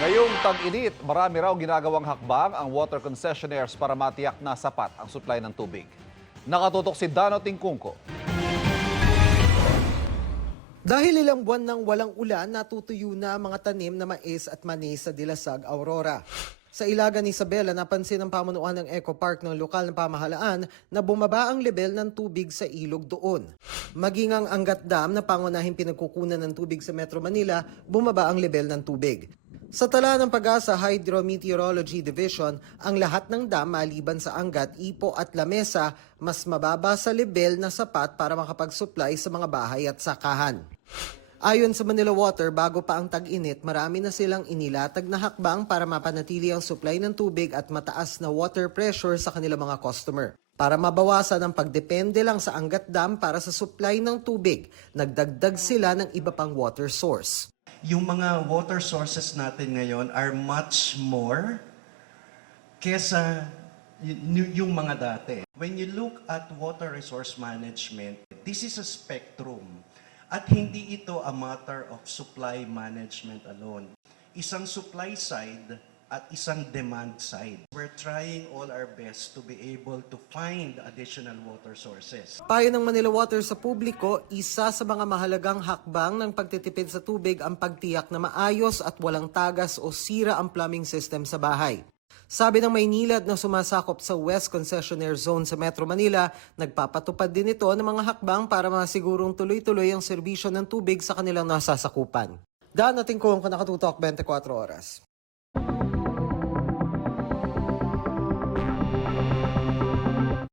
Ngayong tag-init, marami raw ginagawang hakbang ang water concessionaires para matiyak na sapat ang supply ng tubig. Nakatutok si Dano Tingkungko. Dahil ilang buwan nang walang ulan, natutuyo na ang mga tanim na mais at mani sa Dilasag, Aurora. Sa Ilagan, Isabela, napansin ang pamunuan ng Eco Park ng lokal na pamahalaan na bumaba ang level ng tubig sa ilog doon. Maging ang Angat Dam na pangunahing pinagkukunan ng tubig sa Metro Manila, bumaba ang level ng tubig. Sa tala ng Pag-asa Hydrometeorology Division, ang lahat ng dam maliban sa Angat, Ipo at Lamesa mas mababa sa level na sapat para makapag-supply sa mga bahay at sakahan. Ayon sa Manila Water, bago pa ang tag-init, marami na silang inilatag na hakbang para mapanatili ang supply ng tubig at mataas na water pressure sa kanilang mga customer. Para mabawasan ang pagdepende lang sa Angat Dam para sa supply ng tubig, nagdagdag sila ng iba pang water source. Yung mga water sources natin ngayon are much more kesa yung mga dati. When you look at water resource management, this is a spectrum. At hindi ito a matter of supply management alone. Isang supply side at isang demand side. We're trying all our best to be able to find additional water sources. Payo ng Manila Water sa publiko, isa sa mga mahalagang hakbang ng pagtitipid sa tubig ang pagtiyak na maayos at walang tagas o sira ang plumbing system sa bahay. Sabi ng Maynilad na sumasakop sa West Concessionaire Zone sa Metro Manila, nagpapatupad din ito ng mga hakbang para masigurong tuloy-tuloy ang serbisyo ng tubig sa kanilang nasasakupan. Daan natin kung nakatutok 24 oras.